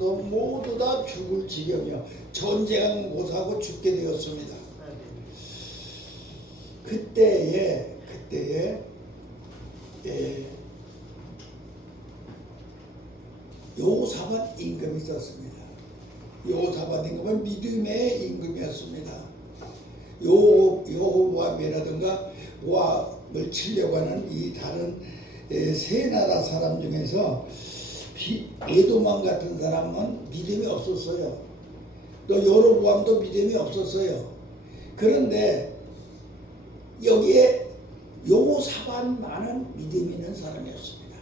원수도 모두 다 죽을 지경이요 전쟁 못하고 죽게 되었습니다. 그때에 여호사밧 임금이 있었습니다. 여호사밧 임금은 믿음의 임금이었습니다. 여호보암이라든가 모압을 치려고 하는 이 다른 세 나라 사람 중에서 에도만 같은 사람은 믿음이 없었어요. 또 여로보암도 믿음이 없었어요. 그런데 여기에 여호사밧만은 믿음 있는 사람이었습니다.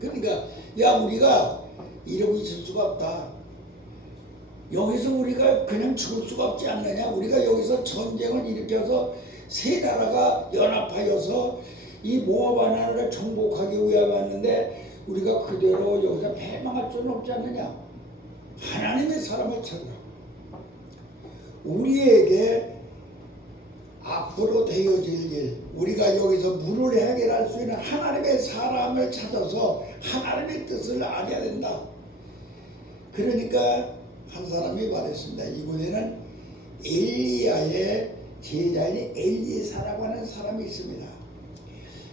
그러니까 야 우리가 이러고 있을 수가 없다. 여기서 우리가 그냥 죽을 수가 없지 않느냐. 우리가 여기서 전쟁을 일으켜서 세 나라가 연합하여서 이 모압 나라를 정복하기 위해 왔는데 우리가 그대로 여기서 패망할 수는 없지 않느냐. 하나님의 사람을 찾으라. 우리에게 앞으로 되어질 일, 우리가 여기서 문을 해결할 수 있는 하나님의 사람을 찾아서 하나님의 뜻을 알아야 된다. 그러니까 한 사람이 말했습니다. 이곳에는 엘리야의 제자인 엘리사라고 하는 사람이 있습니다.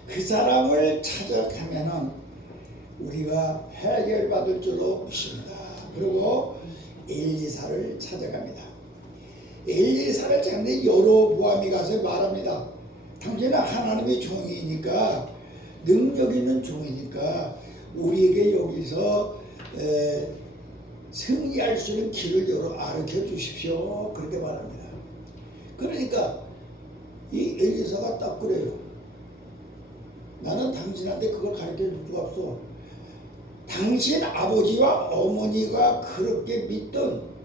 그 사람을 찾아가면은 우리가 해결받을 줄로 믿습니다. 그리고 엘리사를 찾아갑니다. 엘리사를 찾는데 여로보암이 가서 말합니다. 당신은 하나님의 종이니까 능력 있는 종이니까 우리에게 여기서 승리할 수 있는 길을 알려 주십시오. 그렇게 말합니다. 그러니까 이 엘리사가 딱 그래요. 나는 당신한테 그걸 가르쳐 줄 수가 없어. 당신 아버지와 어머니가 그렇게 믿던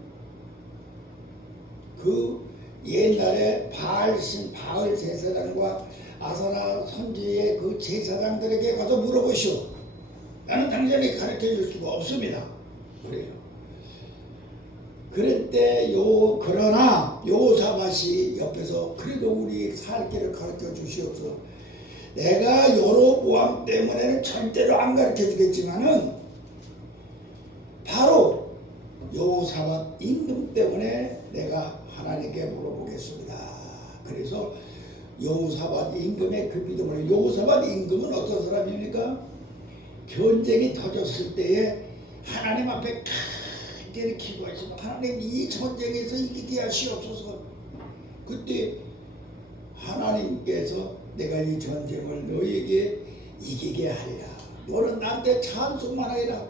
그 옛날에 바알 제사장과 아사라 선지의 그 제사장들에게 가서 물어보시오. 나는 당신에게 가르쳐 줄 수가 없습니다. 그래요. 그러나 여호사밧이 옆에서 그래도 우리 살 길을 가르쳐 주시옵소서. 내가 여로보암 때문에는 절대로 안 가르쳐 주겠지만은 바로 여호사밧 임금 때문에 내가 하나님께 물어보겠습니다. 그래서 여호사밧 임금의 그 믿음을, 여호사밧 임금은 어떤 사람입니까? 전쟁이 터졌을 때에 하나님 앞에 크게 기도하시고 하나님 이 전쟁에서 이기게 하시옵소서. 그때 하나님께서 내가 이 전쟁을 너에게 이기게 하리라. 너는 나한테 찬송만 하리라.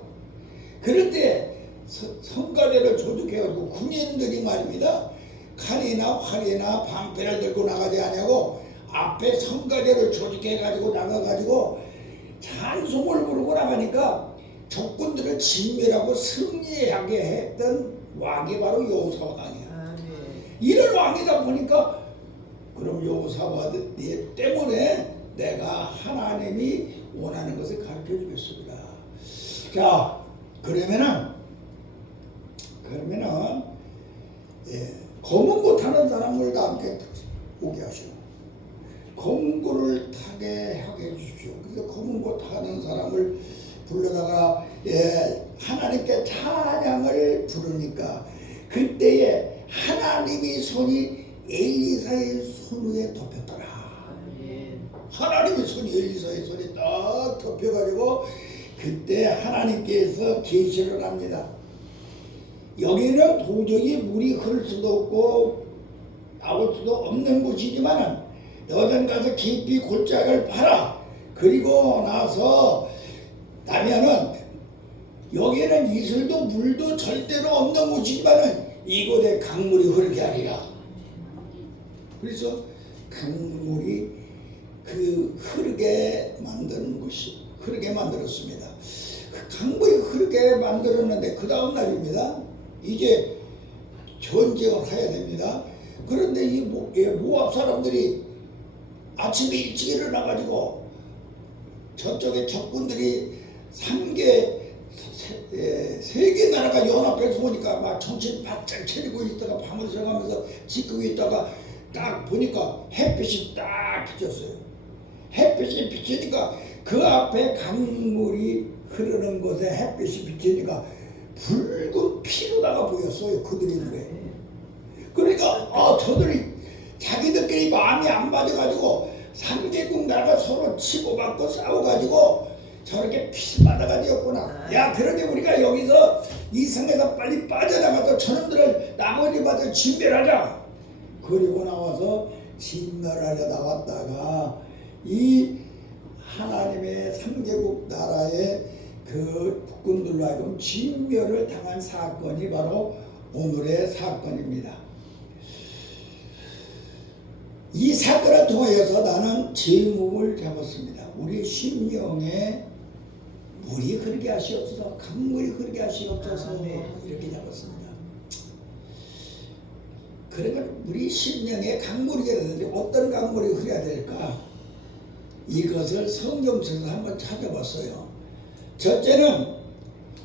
그런데 성가대를 조직해가지고 군인들이 말입니다. 칼이나 활이나 방패를 들고 나가지 않냐고 앞에 성가대를 조직해가지고 나가가지고 찬송을 부르고 나가니까 적군들을 진멸하고 승리하게 했던 왕이 바로 여호사밧 왕이야. 이런 왕이다 보니까 그럼 여호사밧 때문에 내가 하나님이 원하는 것을 가르쳐 주겠습니다. 자, 그러면은 검은고 타는 사람을 다 함께 오게 하시오. 검은고를 타게 하게 해주십시오. 그래서 검은고 타는 사람을 불러다가 하나님께 찬양을 부르니까 그때에 하나님의 손이 엘리사의 손 위에 덮였더라. 하나님의 손이 엘리사의 손에 딱 덮여가지고 그때 하나님께서 계시를 합니다. 여기는 도저히 물이 흐를 수도 없고 나올 수도 없는 곳이지만은 너는 가서 깊이 골짜기를 파라. 그리고 나면은 여기는 이슬도 물도 절대로 없는 곳이지만은 이곳에 강물이 흐르게 하리라. 그래서 강물이 흐르게 만드는 것이 흐르게 만들었습니다. 그 강물이 흐르게 만들었는데 그 다음 날입니다. 이제 전쟁을 해야 됩니다. 그런데 이 모압 사람들이 아침에 일찍 일어나가지고 저쪽에 적군들이 세 개 나라가 연합해서 오니까 막 정신 바짝 차리고 있다가 밤을 새가면서 지키고 있다가 딱 보니까 햇빛이 딱 비쳤어요. 햇빛이 비치니까 그 앞에 강물이 흐르는 곳에 햇빛이 비치니까 붉은 피로다가 보였어요. 그들의 눈에. 그러니까 저들이 자기들끼리 마음이 안 맞아가지고 3개국 나라가 서로 치고받고 싸워가지고 저렇게 피마다가 되었구나. 야, 그러니 우리가 여기서 이 성에서 빨리 빠져나가서 저놈들을 나머지 받아 진멸하자. 그리고 나와서 진멸하려 나왔다가 이 하나님의 3개국 나라의 그 국군들로 하여금 진멸을 당한 사건이 바로 오늘의 사건입니다. 이 사건을 통하여서 나는 제목을 잡았습니다. 우리 심령에 물이 흐르게 하시옵소서, 강물이 흐르게 하시옵소서. 이렇게 잡았습니다. 그러면 우리 심령에 강물이 흐려야 되는데 어떤 강물이 흐려야 될까? 이것을 성경책에서 한번 찾아봤어요. 첫째는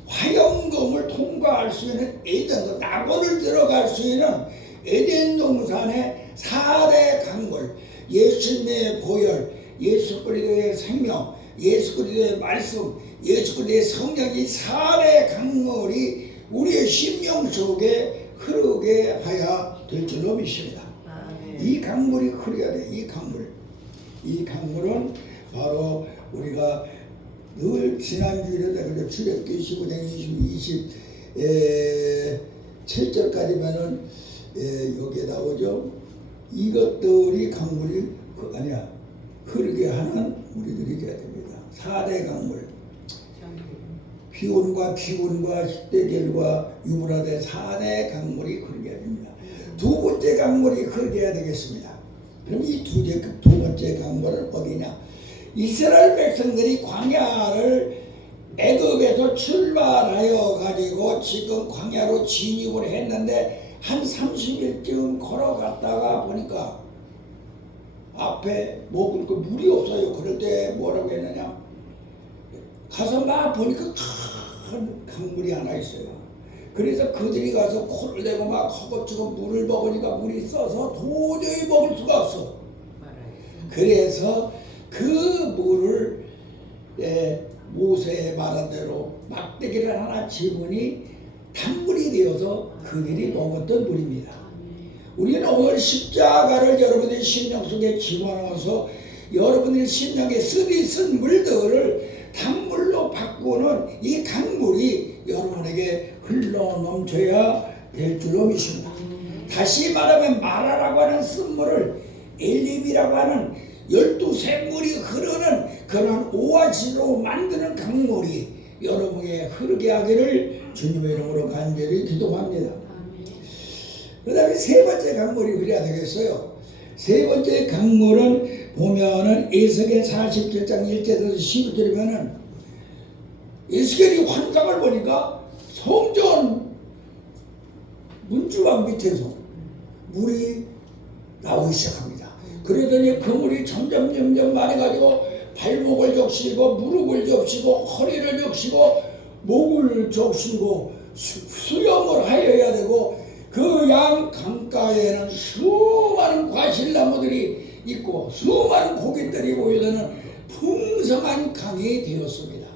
화영금을 통과할 수 있는 에덴, 낙원을 들어갈 수 있는 에덴 동산의 4대 강물, 예수님의 보혈, 예수 그리스도의 생명, 예수 그리스도의 말씀, 예수 그리스도의 성령이 4대 강물이 우리의 심령 속에 흐르게 하여 될 줄로 믿습니다. 이 강물이 흐려야 돼. 이 강물은 바로 우리가 늘 지난주일에 출애굽기 15장 27절까지면은 여기에 나오죠. 이것들이 강물이 흐르게 하는 우리들이 되어야 됩니다. 4대 강물, 피온과 십대결과 유브라데 4대 강물이 흐르게 해야 됩니다. 두 번째 강물이 흐르게 해야 되겠습니다. 그럼 이 두 번째 강물은 어디냐? 이스라엘 백성들이 광야를 애굽에서 출발하여 가지고 지금 광야로 진입을 했는데 한 30일쯤 걸어갔다가 보니까 앞에 먹을 거 물이 없어요. 그럴 때 뭐라고 했느냐? 가서 막 보니까 큰 강물이 하나 있어요. 그래서 그들이 가서 코를 대고 막 허겁지겁 물을 먹으니까 물이 써서 도저히 먹을 수가 없어. 그래서 그 물을 모세의 말한 대로 막대기를 하나 집으니 단물이 되어서 그들이 먹었던 물입니다. 우리는 오늘 십자가를 여러분의 심령 속에 집어넣어서 여러분의 심령에 쓰디 쓴 물들을 단물로 바꾸는 이 강물이 여러분에게 흘러 넘쳐야 될 줄로 믿습니다. 다시 말하면 마라라고 하는 쓴물을 엘림이라고 하는 12샘물이 흐르는 그런 오아시로 만드는 강물이 여러분에게 흐르게 하기를 주님의 이름으로 간절히 기도합니다. 그 다음에 세 번째 강물이 흐려야 되겠어요. 세 번째 강물은 보면은 에스겔 47장 1절에서 12절이면은 에스겔이 환상을 보니까 성전 문주방 밑에서 물이 나오기 시작합니다. 그러더니 그 물이 점점 많아가지고 발목을 적시고 무릎을 적시고 허리를 적시고 목을 적시고 수영을 하여야 되고 그 양 강가에는 수많은 과실나무들이 있고 수많은 고깃들이 보이는 풍성한 강이 되었습니다.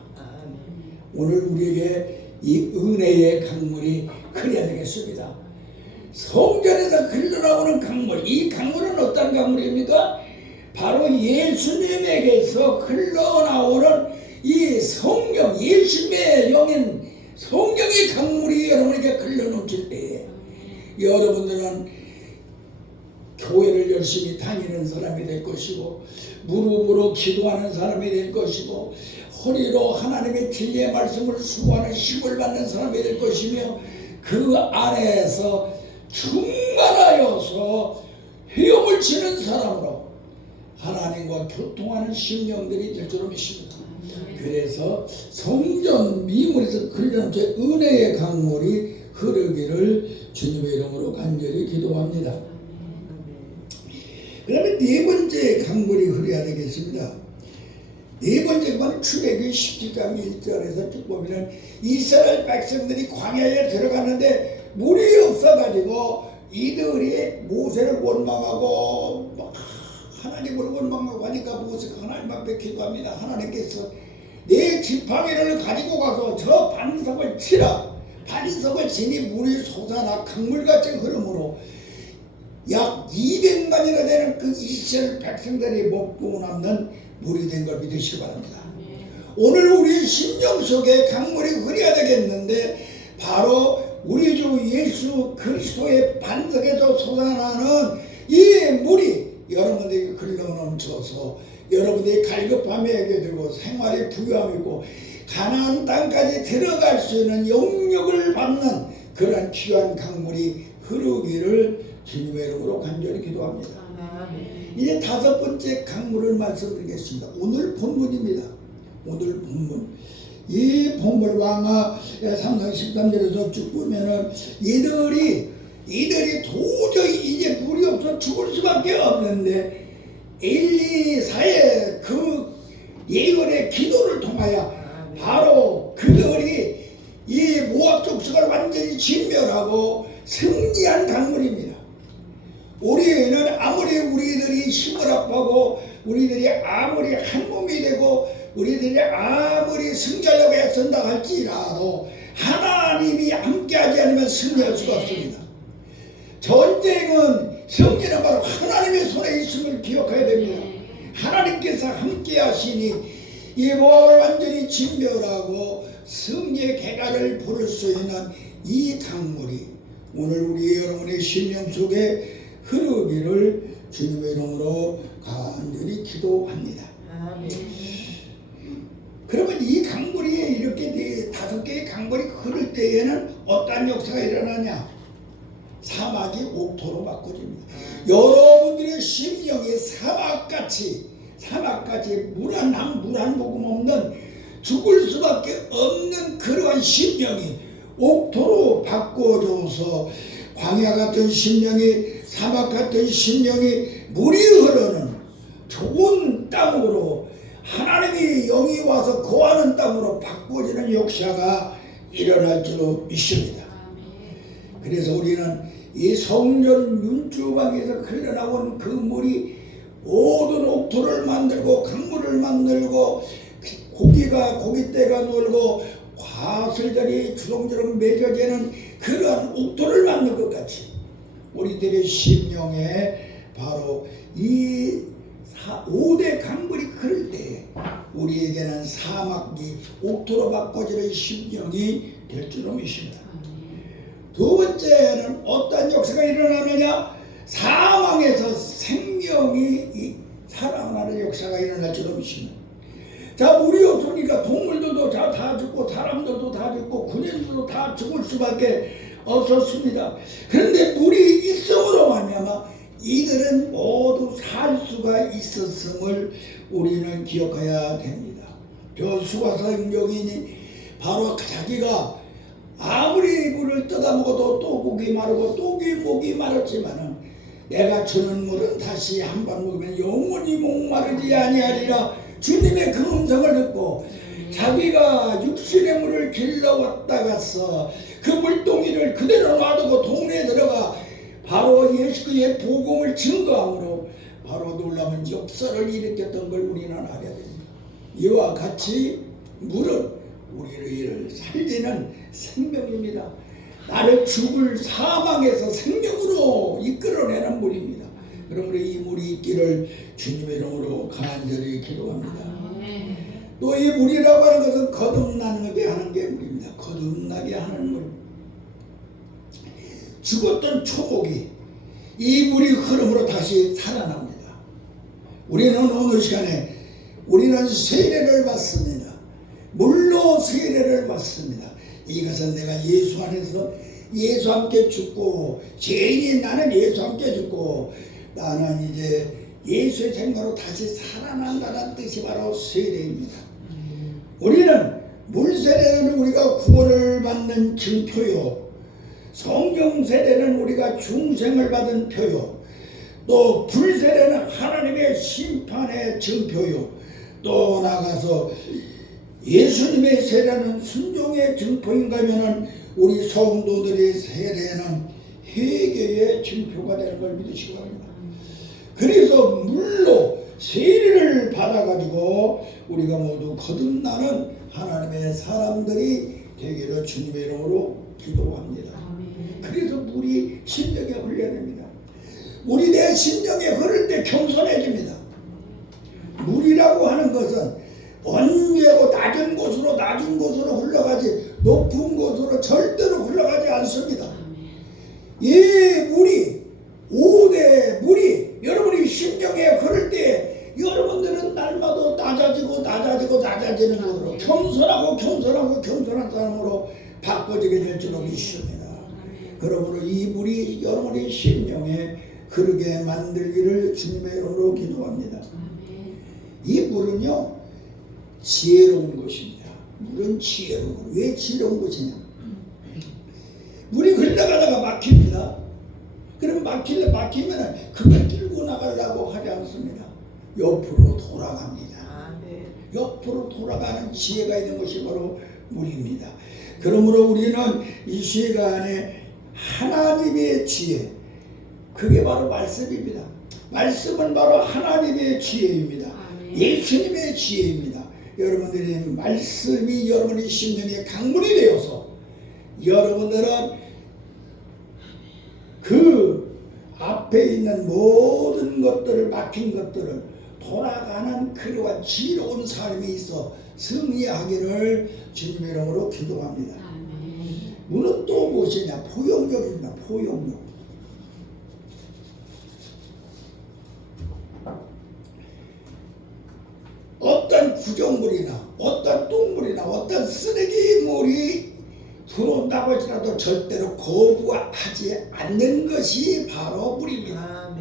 오늘 우리에게 이 은혜의 강물이 흐려야 되겠습니다. 성전에서 흘러나오는 강물, 이 강물은 어떤 강물입니까? 바로 예수님에게서 흘러나오는 이 성령, 예수님의 영인 성령의 강물이 여러분에게 흘러넘칠 때에 여러분들은 교회를 열심히 다니는 사람이 될 것이고 무릎으로 기도하는 사람이 될 것이고 허리로 하나님의 진리의 말씀을 수고하는 힘을 받는 사람이 될 것이며 그 안에서 충만하여서 헤엄을 치는 사람으로 하나님과 교통하는 심령들이 될 줄로 믿습니다. 그래서 성전 미물에서 흘러넘쳐 은혜의 강물이 흐르기를 주님의 이름으로 간절히 기도합니다. 그 다음에 네 번째 강물이 흐려야 되겠습니다. 네 번째 건 출애굽기 17장 1절에서 쭉 보면 이스라엘 백성들이 광야에 들어갔는데 물이 없어가지고 이들이 모세를 원망하고 하나님을 원망하고 하니까 모세가 하나님 앞에 기도합니다. 하나님께서 내 지팡이를 가지고 가서 저 반석을 치라. 다리석을 지니 물이 솟아나 강물같이 흐름으로 약 200만이나 되는 그 이스라엘 백성들이 먹고 남는 물이 된 걸 믿으시기 바랍니다. 오늘 우리 심령 속에 강물이 흐려야 되겠는데 바로 우리 주 예수 그리스도의 반석에서 솟아나는 이 물이 여러분들에게 흘러 넘쳐서 여러분들이 갈급함에 해결되고 생활의 부유함이고 가나안 땅까지 들어갈 수 있는 영역을 받는 그런 귀한 강물이 흐르기를 주님의 이름으로 간절히 기도합니다. 이제 5번째 강물을 말씀드리겠습니다. 오늘 본문입니다. 오늘 본문. 이 본문 왕하 3장 13절에서 쭉 보면은 이들이 도저히 이제 물이 없어 죽을 수밖에 없는데 엘리사의 그 예언의 기도를 통하여 바로 그들이 이 모압 족속을 완전히 진멸하고 승리한 강물입니다. 우리는 아무리 우리들이 힘을 합하고 우리들이 아무리 한 몸이 되고 우리들이 아무리 승리하려고 애쓴다 할지라도 하나님이 함께하지 않으면 승리할 수가 없습니다. 전쟁은 승리는 바로 하나님의 손에 있음을 기억해야 됩니다. 하나님께서 함께 하시니 이 모압을 완전히 진멸하고 승리의 개가를 부를 수 있는 이 강물이 오늘 우리 여러분의 심령 속에 흐르기를 주님의 이름으로 간절히 기도합니다. 그러면 이 강물이 이렇게 5개의 강물이 흐를 때에는 어떤 역사가 일어나냐? 사막이 옥토로 바꿔집니다. 여러분들의 심령이 사막같이 물 한 모금 없는 죽을 수밖에 없는 그러한 심령이 옥토로 바꿔줘서 광야 같은 심령이 사막 같은 심령이 물이 흐르는 좋은 땅으로 하나님이 영이 와서 거하는 땅으로 바꿔지는 역사가 일어날 줄로 믿습니다. 그래서 우리는 이 성전 윤주방에서 흘러나온 그 물이 모든 옥토를 만들고 강물을 만들고 고깃대가 놀고 과슬들이 주렁주렁 맺어지는 그러한 옥토를 만들 것 같이 우리들의 심령에 바로 이 5대 강물이 흐를 때 우리에게는 사막이 옥토로 바꿔지는 심령이 될 줄로 믿습니다. 2번째는 어떤 역사가 일어나느냐? 사망에서 생명이 살아나는 역사가 일어날 줄로 믿습니다. 자, 물이 없으니까 동물들도 다 죽고 사람들도 다 죽고 군인들도 다 죽을 수밖에 없었습니다. 그런데 물이 있음으로 말미암아 이들은 모두 살 수가 있었음을 우리는 기억해야 됩니다. 수가서 인종이니 바로 자기가 아무리 물을 떠다 먹어도 또 목이 마르고 또 목이 마르지만은 내가 주는 물은 다시 한 번 먹으면 영원히 목마르지 아니하리라 주님의 그 음성을 듣고 자기가 육신의 물을 길러왔다가서 그 물동이를 그대로 놔두고 동네에 들어가 바로 예수의 복음을 증거함으로 바로 놀라운 역사를 일으켰던 걸 우리는 알아야 됩니다. 이와 같이 물은 우리를 살리는 생명입니다. 나를 죽을 사망에서 생명으로 이끌어내는 물입니다. 그러므로 이 물이 있기를 주님의 이름으로 간절히 기도합니다. 또 이 물이라고 하는 것은 거듭나게 하는 게 물입니다. 거듭나게 하는 물. 죽었던 초목이 이 물이 흐름으로 다시 살아납니다. 우리는 오늘 시간에 우리는 세례를 받습니다. 물로 세례를 받습니다. 이것은 내가 예수 안에서 예수 함께 죽고 죄인인 나는 예수 함께 죽고 나는 이제 예수의 생명으로 다시 살아난다는 뜻이 바로 세례입니다. 우리는 물세례는 우리가 구원을 받는 증표요, 성경 세례는 우리가 중생을 받은 표요, 또 불세례는 하나님의 심판의 증표요, 또 나가서 예수님의 세례는 순종의 증표인가 하면은 우리 성도들의 세례는 회개의 증표가 되는 걸 믿으시기 바랍니다. 그래서 물로 세례를 받아가지고 우리가 모두 거듭나는 하나님의 사람들이 되기를 주님의 이름으로 기도합니다. 그래서 물이 심령에 흘려야 됩니다. 물이 내 심령에 흐를 때 겸손해집니다. 물이라고 하는 것은 언제고 낮은 곳으로 흘러가지 높은 곳으로 절대로 흘러가지 않습니다. 이 물이 5대 물이 여러분이 심령에 흐를 때 여러분들은 날마다 낮아지는 것으로 겸손한 사람으로 바꿔지게 될 줄로 믿습니다. 그러므로 이 물이 여러분의 심령에 흐르게 만들기를 주님의 이름으로 기도합니다. 이 물은요 지혜로운 것입니다. 물은 지혜로운 것. 왜 지혜로운 것이냐? 물이 흘러가다가 막힙니다. 그럼 막히면 그걸 끌고 나가려고 하지 않습니다. 옆으로 돌아갑니다. 옆으로 돌아가는 지혜가 있는 것이 바로 물입니다. 그러므로 우리는 이 시간에 하나님의 지혜, 그게 바로 말씀입니다. 말씀은 바로 하나님의 지혜입니다. 예수님의 지혜입니다. 여러분들의 말씀이 여러분의 심령의 강물이 되어서 여러분들은 그 앞에 있는 모든 것들을 막힌 것들을 돌아가는 그러한 지혜로운 삶이 있어 승리하기를 주님의 이름으로 기도합니다. 물은 또 무엇이냐? 포용력입니다. 포용력. 어떤 구정물이나 어떤 똥물이나 어떤 쓰레기물이 들어온다고 할지라도 절대로 거부하지 않는 것이 바로 물입니다.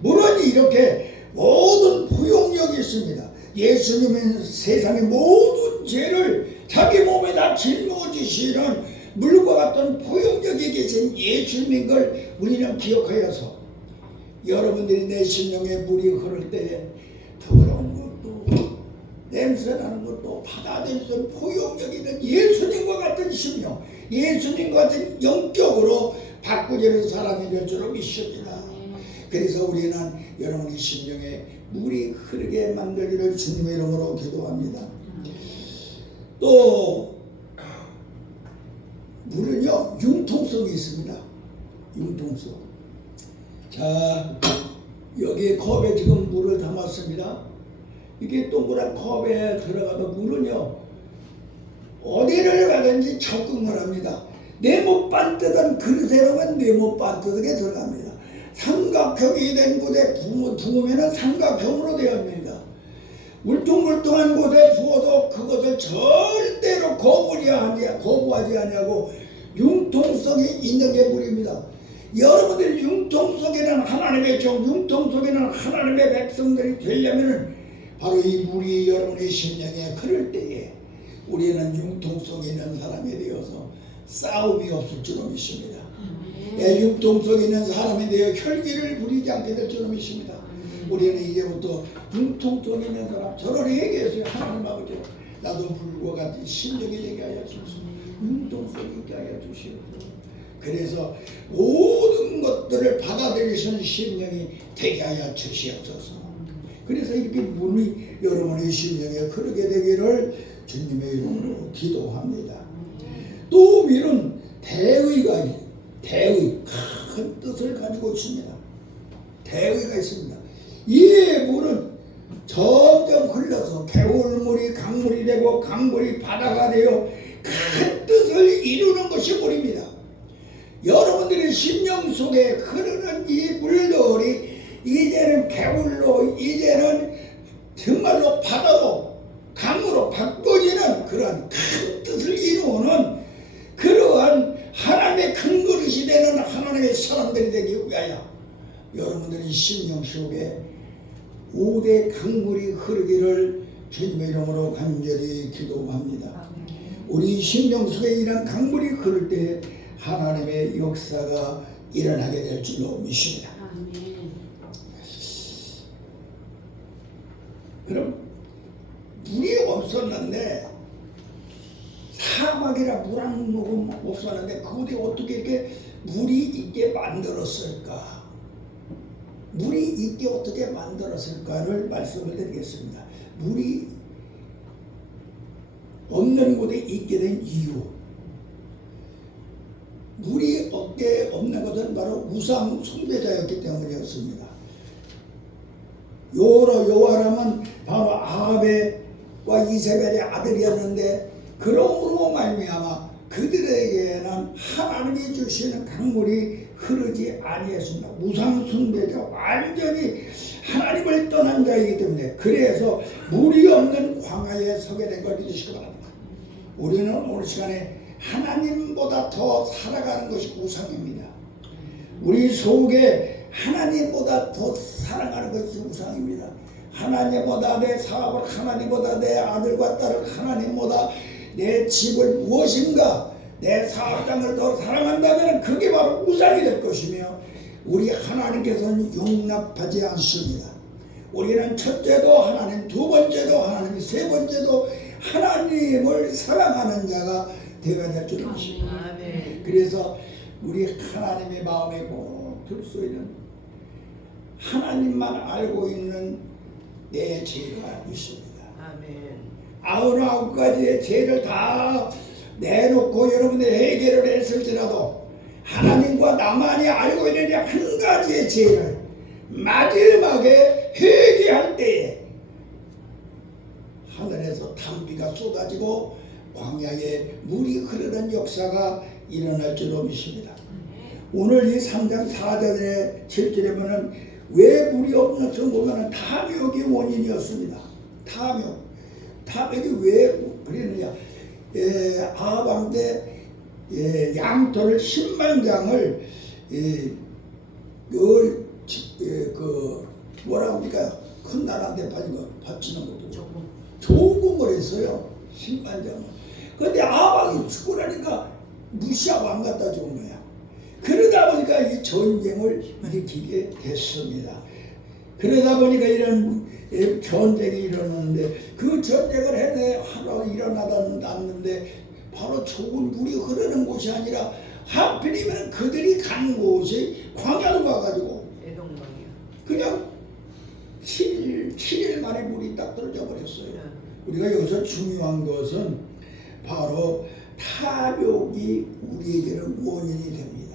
물은 이렇게 모든 포용력이 있습니다. 예수님은 세상의 모든 죄를 자기 몸에다 짊어지시는 물과 같은 포용력이 계신 예수님인 걸 우리는 기억하여서 여러분들이 내 심령에 물이 흐를 때에 더러운 것도 냄새나는 것도 받아들일 수 있는 포용력 있는 예수님과 같은 심령, 예수님과 같은 영적으로 바꾸지는 사람이 될 줄로 믿습니다. 그래서 우리는 여러분의 심령에 물이 흐르게 만들기를 주님의 이름으로 기도합니다. 또 물은요 융통성이 있습니다. 융통성. 자, 여기 컵에 지금 물을 담았습니다. 이게 동그란 컵에 들어가도 물은요 어디를 가든지 적응을 합니다. 네모 반듯한 그릇에로만 네모 반듯하게 들어갑니다. 삼각형이 된 곳에 부으면 삼각형으로 되어집니다. 물뚱물뚱한 곳에 부어도 그것을 절대로 거부하지 아니하고 융통성이 있는 게 물입니다. 여러분들이 융통성에는 하나님의 융통성에는 하나님의 백성들이 되려면 바로 이 물이 여러분의 심령에 흐를 때에 우리는 융통성 있는 사람이 되어서 싸움이 없을 줄로 믿습니다. 융통성 있는 사람이 되어 혈기를 부리지 않게 될 줄로 믿습니다. 우리는 이제부터 융통성 있는 사람, 저를 얘기했어요. 하나님 아버지, 나도 물과 같은 심령이 되게 하여 주시옵소서. 융통성 있게 하여 주시옵소서. 그래서 모든 것들을 받아들이시는 심령이 되게 하여 주시옵소서. 그래서 이렇게 물이 여러분의 심령에 흐르게 되기를 주님의 이름으로 기도합니다. 또 물은 대의가 큰 뜻을 가지고 있습니다. 대의가 있습니다. 이 물은 점점 흘러서 개울물이 강물이 되고 강물이 바다가 되어 큰 뜻을 이루는 것이 물입니다. 여러분들의 심령 속에 흐르는 이 물들이 이제는 개울로, 이제는 정말로 바다로, 강으로 바꿔지는 그러한 큰 뜻을 이루는 그러한 하나님의 큰 그릇이 되는 하나님의 사람들이 되기 위하여 여러분들의 심령 속에 5대 강물이 흐르기를 주님의 이름으로 간절히 기도합니다. 우리 심령 속에 이런 강물이 흐를 때 하나님의 역사가 일어나게 될 줄로 믿습니다. 그럼 물이 없었는데 사막이라 물 한 모금 없었는데 그곳에 어떻게 이렇게 물이 있게 만들었을까? 물이 있게 어떻게 만들었을까를 말씀을 드리겠습니다. 물이 없는 곳에 있게 된 이유. 물이 어깨에 없는 것은 바로 우상 숭배자였기 때문이었습니다. 요아람은 바로 아합과 이세벨의 아들이었는데 그러므로 말미암아 그들에게는 하나님이 주시는 강물이 흐르지 아니했습니다. 우상 숭배자, 완전히 하나님을 떠난 자이기 때문에 그래서 물이 없는 광야에 서게 된 걸 믿으시기 바랍니다. 우리는 오늘 시간에 하나님보다 더 살아가는 것이 우상입니다. 우리 속에 하나님보다 더 살아가는 것이 우상입니다. 하나님보다 내 사업을, 하나님보다 내 아들과 딸을, 하나님보다 내 집을 무엇인가, 내 사업장을 더 사랑한다면 그게 바로 우상이 될 것이며 우리 하나님께서는 용납하지 않습니다. 우리는 첫째도 하나님, 두 번째도 하나님, 세 번째도 하나님을 사랑하는 자가 되어야 될 줄 믿습니다. 그래서 우리 하나님의 마음에 꼭 들 수 있는 하나님만 알고 있는 내 죄가 있습니다. 99가지의 죄를 다 내놓고 여러분이 해결을 했을지라도 하나님과 나만이 알고 있는 한 가지의 죄를 마지막에 회개할 때에 하늘에서 단비가 쏟아지고 광야에 물이 흐르는 역사가 일어날 줄로 믿습니다. 오늘 이 3장 4절에 7절에 보면 왜 물이 없는 것을 보면 탐욕이 원인이었습니다. 탐욕이 왜 그러느냐? 아합 왕 때 양털을 10만 장을 뭐라고 합니까? 큰 나라한테 바치는 것도 조공을 했어요. 10만 장을. 그런데 아합 왕이 죽고 나니까 무시하고 안 갖다 준 거야. 그러다 보니까 이 전쟁을 일으키게 됐습니다. 그러다 보니까 이런 전쟁이 일어났는데 그 전쟁을 해내 하러 일어나는데 바로 좋은 물이 흐르는 곳이 아니라 하필이면 그들이 간 곳이 광야로 가가지고 그냥 7일 만에 물이 딱 떨어져 버렸어요. 우리가 여기서 중요한 것은 바로 탐욕이 우리에게는 원인이 됩니다.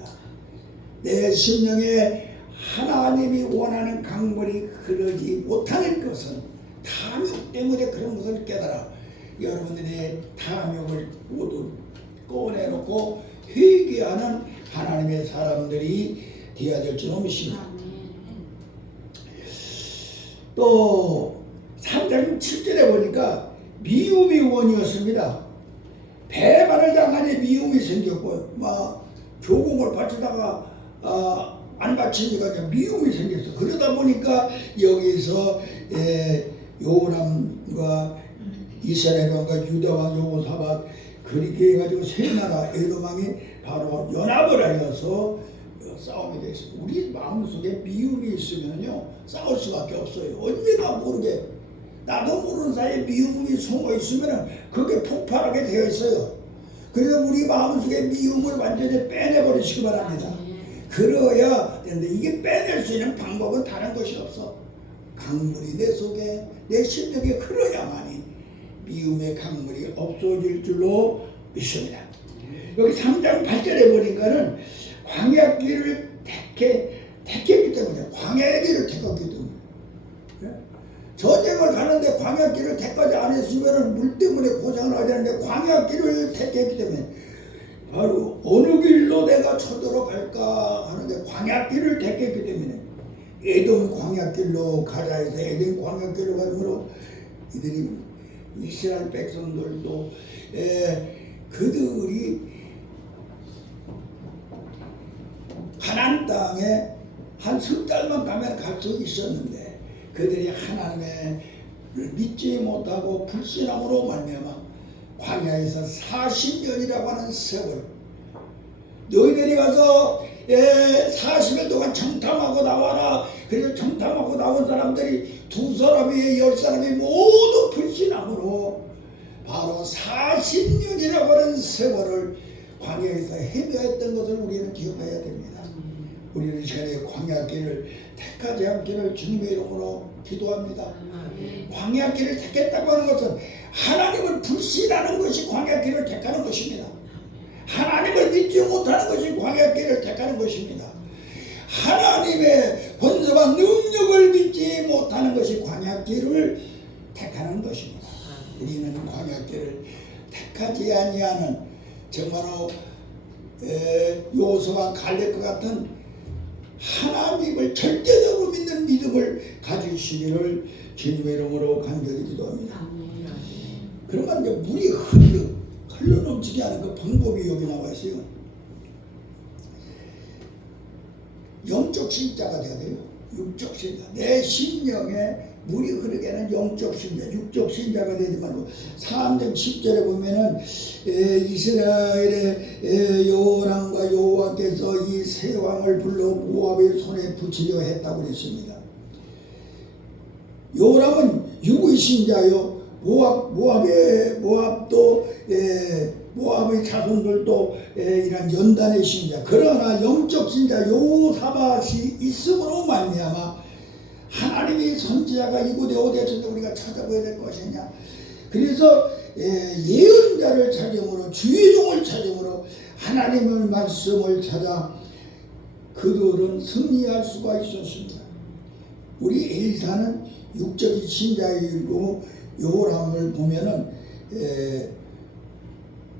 내 심령에 하나님이 원하는 강물이 흐르지 못하는 것은 탐욕 때문에 그런 것을 깨달아 여러분들의 탐욕을 모두 꺼내놓고 회개하는 하나님의 사람들이 되어야 될 줄 믿습니다. 또 3장 7절에 보니까 미움이 원이었습니다. 배반을 당하니 미움이 생겼고 막 조공을 바치다가 안 바치니까 미움이 생겼어. 그러다 보니까 여기서 요람과 이스라엘 왕과 유다 왕 여호사밧 그렇게 해가지고 세 나라 에돔 왕이 바로 연합을 하여서 싸움이 됐습니다. 우리 마음속에 미움이 있으면요 싸울 수밖에 없어요. 언제나 모르게 나도 모르는 사이에 미움이 숨어 있으면 그게 폭발하게 되어 있어요. 그래서 우리 마음속에 미움을 완전히 빼내버리시기 바랍니다. 그래야 되는데 이게 빼낼 수 있는 방법은 다른 것이 없어. 강물이 내 속에 내 심령에 흐러야만이 미움의 강물이 없어질 줄로 믿습니다. 여기 3장 8절에 보니까는 광야길을 택했기 때문에 광야의 길을 택했기 때문에 전쟁을 가는데 광야길을 택하지 않았으면 물 때문에 고생을 하지 않는데 광야길을 택했기 때문에 바로 어느 길로 내가 쳐들어갈까 하는데 광야길을 택했기 때문에 에돔 광야길로 가자 해서 에돔 광야길로 가므로 이들이 이스라엘 백성들도 그들이 가나안 땅에 한 석 달만 가면 갈 수 있었는데 그들이 하나님을 믿지 못하고 불신함으로 말미암아 광야에서 40년이라고 하는 세월 너희들이 가서 40일 동안 청탐하고 나와라. 그래서 청탐하고 나온 사람들이 2사람이 10사람이 모두 불신함으로 바로 40년이라고 하는 세월을 광야에서 헤매했던 것을 우리는 기억해야 됩니다. 우리는 이 시간에 광야길을 택하지 않기를 주님의 이름으로 기도합니다. 광야길을 택했다고 하는 것은 하나님을 불신하는 것이 광야길을 택하는 것입니다. 하나님을 믿지 못하는 것이 광야길을 택하는 것입니다. 하나님의 권세와 능력을 믿지 못하는 것이 광야길을 택하는 것입니다. 우리는 광야길을 택하지 아니하는 정말로 요소와 갈렙과 같은 하나님을 절대적으로 믿는 믿음을 가지시기를 주님의 이름으로 간절히 기도합니다. 그러면 이제 물이 흘러 넘치게 하는 그 방법이 여기 나와 있어요. 영적 신자가 돼야 돼요. 육적 신자. 내 심령에 물이 흐르게 하는 영적 신자, 육적 신자가 되지 말고 3장 10절에 보면은 이스라엘의 여호람과 여호와께서 이 세 왕을 불러 모압의 손에 붙이려 했다고 그랬습니다. 여호람은 육의 신자요. 모압의 자손들도 이런 연단의 신자. 그러나 영적 신자 요사밧이 있음으로 말미암아 하나님이 선지자가 이곳에 어디에서 우리가 찾아봐야 될 것이냐. 그래서 예언자를 찾음으로 주의 종을 찾음으로 하나님의 말씀을 찾아 그들은 승리할 수가 있었습니다. 우리 엘사는 육적인 신자이고 요람을 보면은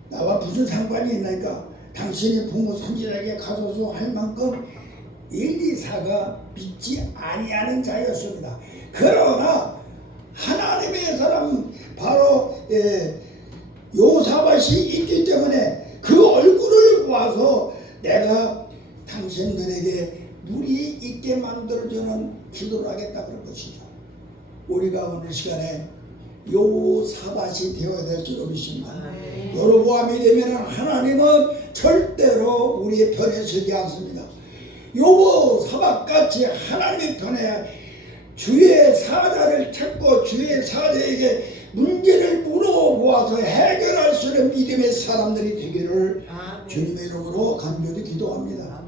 나와 무슨 상관이 있나니까 당신이 부모 선지자에게 가소서 할 만큼 엘리사가 믿지 아니하는 자였습니다. 그러나 하나님의 사람 바로 요사밧이 있기 때문에 그 얼굴을 보아서 내가 당신들에게 물이 있게 만들어주는 기도를 하겠다 그런 것이죠. 우리가 오늘 시간에 요사밧이 되어야 될 줄로 믿습니다. 여로보암이 되면 하나님은 절대로 우리의 편에 서지 않습니다. 요사밧같이 하나님의 편에 주의 사자를 찾고 주의 사자에게 문제를 물어보아서 해결할 수 있는 믿음의 사람들이 되기를 주님의 이름으로 간절히 기도합니다.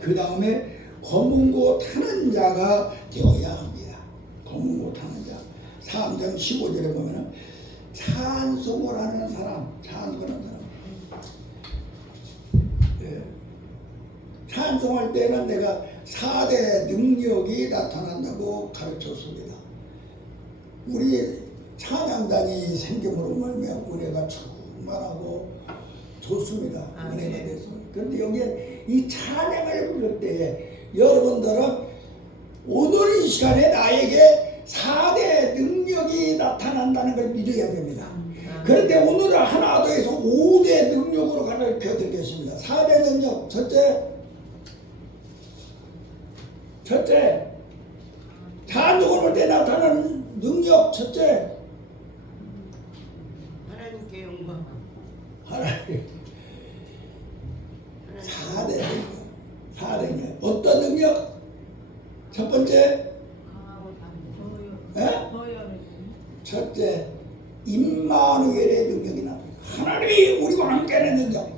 그 다음에 검은 고 타는 자가 되어야 합니다. 검은 고 타는 자. 3장 15절에 보면은 찬송을 하는 사람, 찬송하는 사람. 찬송할 때는 내가 4대 능력이 나타난다고 가르쳤습니다. 우리 찬양단이 생김으로 말미암아 은혜가 충만하고 좋습니다. 은혜가 됐습니다. 그런데 여기에 이 찬양을 부를 때에 여러분들은 오늘 이 시간에 나에게 4대 능력이 나타난다는 걸 믿어야 됩니다. 그런데 오늘은 하나 더해서 5대 능력으로 가르쳐 드리겠습니다. 4대 능력. 첫째, 찬송을 할 때 나타나는 능력. 첫째, 하나님께 영광. 하나님. 4대 능력. 4대 능력. 어떤 능력? 첫 번째, 첫째, 임마누엘의 능력이 나옵니다. 하나님이 우리와 함께하는 능력.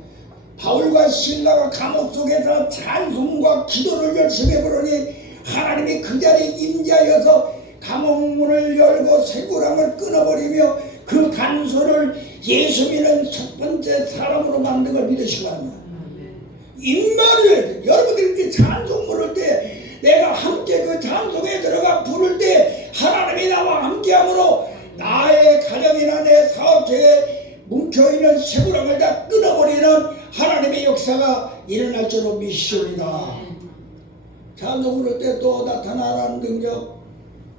바울과 실라가 감옥 속에서 찬송과 기도를 열심히 부르니 하나님이 그 자리에 임재하여서 감옥문을 열고 쇠고랑을 끊어버리며 그 간소를 예수 믿는 첫 번째 사람으로 만든 걸 믿으시기 바랍니다. 임마누엘. 여러분들이 찬송 부를 때 내가 함께 그 찬송에 들어가 부를 때 하나님이 나와 함께함으로 나의 가정이나 내 사업체에 뭉쳐있는 쇠고랑을 다 끊어버리는 하나님의 역사가 일어날 줄로 믿습니다. 찬송 부를 때 또 나타나는 능력,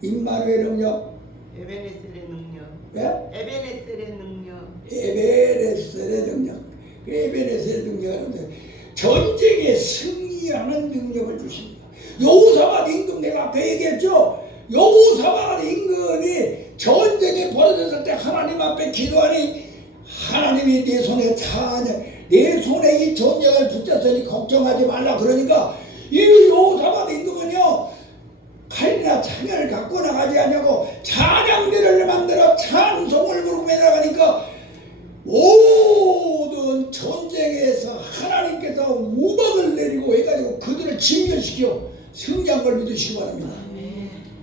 임마누엘 능력, 에베네셀의 능력. 예? 에베네셀의 능력. 에베네셀의 능력. 에베네셀의 능력은 전쟁에 승리하는 능력을 주십니다. 여호사밧 임금 내가 앞에 얘기했죠. 여호사밧 임금이 전쟁이 벌어졌을 때 하나님 앞에 기도하니 하나님이 내 손에 찬양, 내 손에 이 전쟁을 붙였으니 걱정하지 말라 그러니까 이 여호사밧 임금은요 칼이나 창을 갖고 나가지 않냐고 찬양대를 만들어 찬송을 부르고 나가니까 모든 전쟁에서 하나님께서 우박을 내리고 해가지고 그들을 진멸시켜 승리한 걸 믿으시기 바랍니다.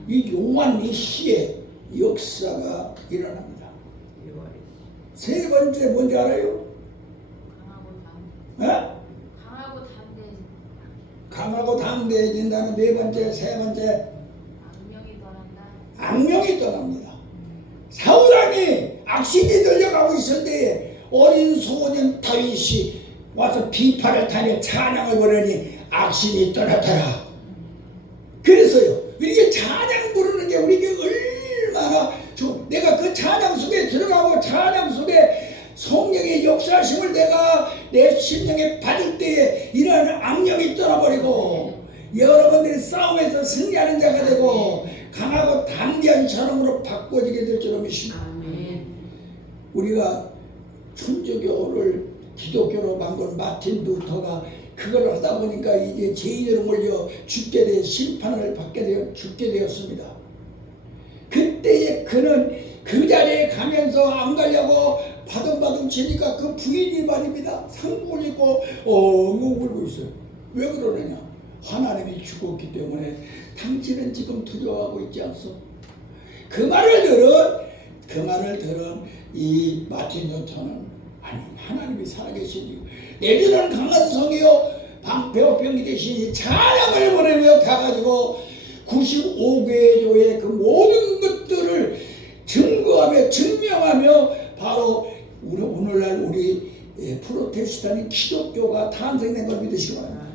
이 용한 이 시의 역사가 일어납니다. 세 번째 뭔지 알아요? 어? 강하고 담대해진다. 강하고 담대해진다는 네 번째, 세 번째, 악명이 떠난다. 악명이 떠납니다. 사울왕이 악신이 들려가고 있을 때에 어린 소년 다윗이 와서 비파를 타며 찬양을 부르니 악신이 떠나더라. 그래서요, 이게 찬양 부르는 게 우리에게 얼마나 내가 그 찬양 속에 들어가고 찬양 속에 성령의 역사심을 내가 내 심령에 받을 때에 이러한 악령이 떠나버리고 여러분들이 싸움에서 승리하는 자가 되고 강하고 담대한 사람으로 바꿔지게 될 줄로 믿습니다. 아멘. 우리가 천주교를 기독교로 바꾼 마틴 루터가 그걸 하다 보니까 이제 죄인으로 몰려 죽게 돼 심판을 받게 되어 죽게 되었습니다. 그때에 그는 그 자리에 가면서 안 가려고 바둥바둥 치니까 그 부인이 말입니다. 상복을 입고 엉엉 울고 있어요. 왜 그러느냐? 하나님이 죽었기 때문에 당신은 지금 두려워하고 있지 않소? 그 말을 들은 이 마틴 루터는 아니 하나님이 살아계시니 내주는 강한 성이요 방패와 병이 되시니 찬양을 보내며 가가지고 95개 교회의 그 모든 것들을 증거하며 증명하며 바로 오늘날 우리 프로테스탄인 기독교가 탄생된 걸 믿으시기 바랍니다.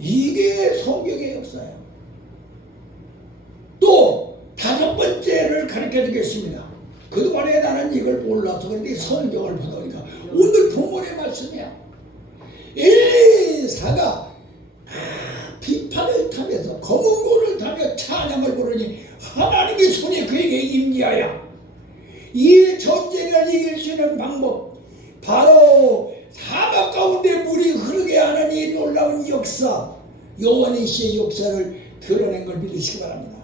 이게 성경의 역사예요. 또 다섯 번째를 가르쳐 드리겠습니다. 그동안에 나는 이걸 몰라서 그런데 성경을 보다 보니까 오늘 본문의 말씀이야. 엘리사가 비판을 타면서 검은 고를 타며 찬양을 부르니 하나님의 손이 그에게 임재하여 이 전쟁을 이길 수 있는 방법 바로 사막 가운데 물이 흐르게 하는 이 놀라운 역사 요한이시의 역사를 드러낸 걸 믿으시기 바랍니다.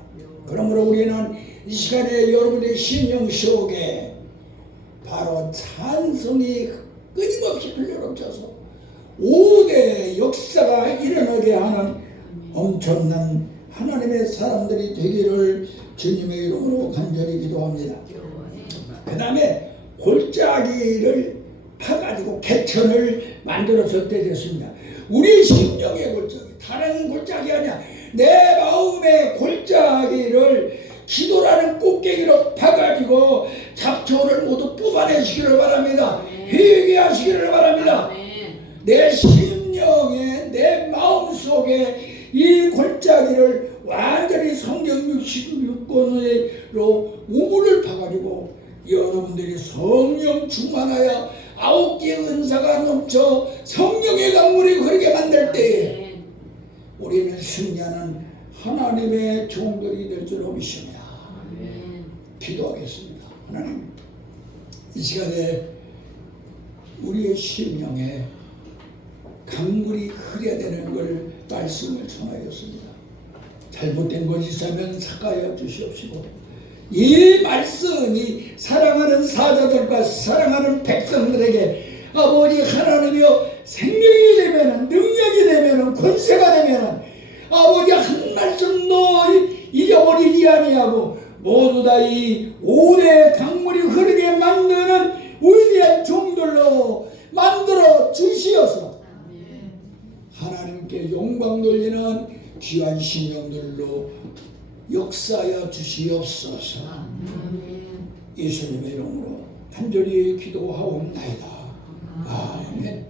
그러므로 우리는 이 시간에 여러분의 심령 속에 바로 찬송이 끊임없이 흘러넘쳐서 5대 역사가 일어나게 하는 엄청난 하나님의 사람들이 되기를 주님의 이름으로 간절히 기도합니다. 그 다음에 골짜기를 파가지고 개천을 만들었을 때 됐습니다. 우리 심령의 골짜기, 다른 골짜기 아니야. 내 마음의 골짜기를 기도라는 꽃게기로 파가지고 잡초를 모두 뽑아내시기를 바랍니다. 회개하시기를 바랍니다. 내 심령에 내 마음속에 이 골짜기를 완전히 성경 66권으로 우물을 파가지고 여러분들이 성령 충만하여 9개의 은사가 넘쳐 성령의 강물이 흐르게 만들 때에 우리는 승리하는 하나님의 종들이 될 줄로 믿습니다. 기도하겠습니다. 하나님, 이 시간에 우리의 심령에 강물이 흐려야 되는 걸 말씀을 전하였습니다. 잘못된 것이 있으면 사과하여 주시옵시고 이 말씀이 사랑하는 사자들과 사랑하는 백성들에게 아버지 하나님이여 생명이 되면은 능력이 되면은 권세가 되면은 아버지 한 말씀도 잊어버리지 아니하고 모두 다 이 5대 강물이 흐르게 만드는 위대한 종들로 만들어 주시어서 하나님께 영광 돌리는 귀한 심령들로 역사하여 주시옵소서. 예수님의 이름으로 간절히 기도하옵나이다. 아멘.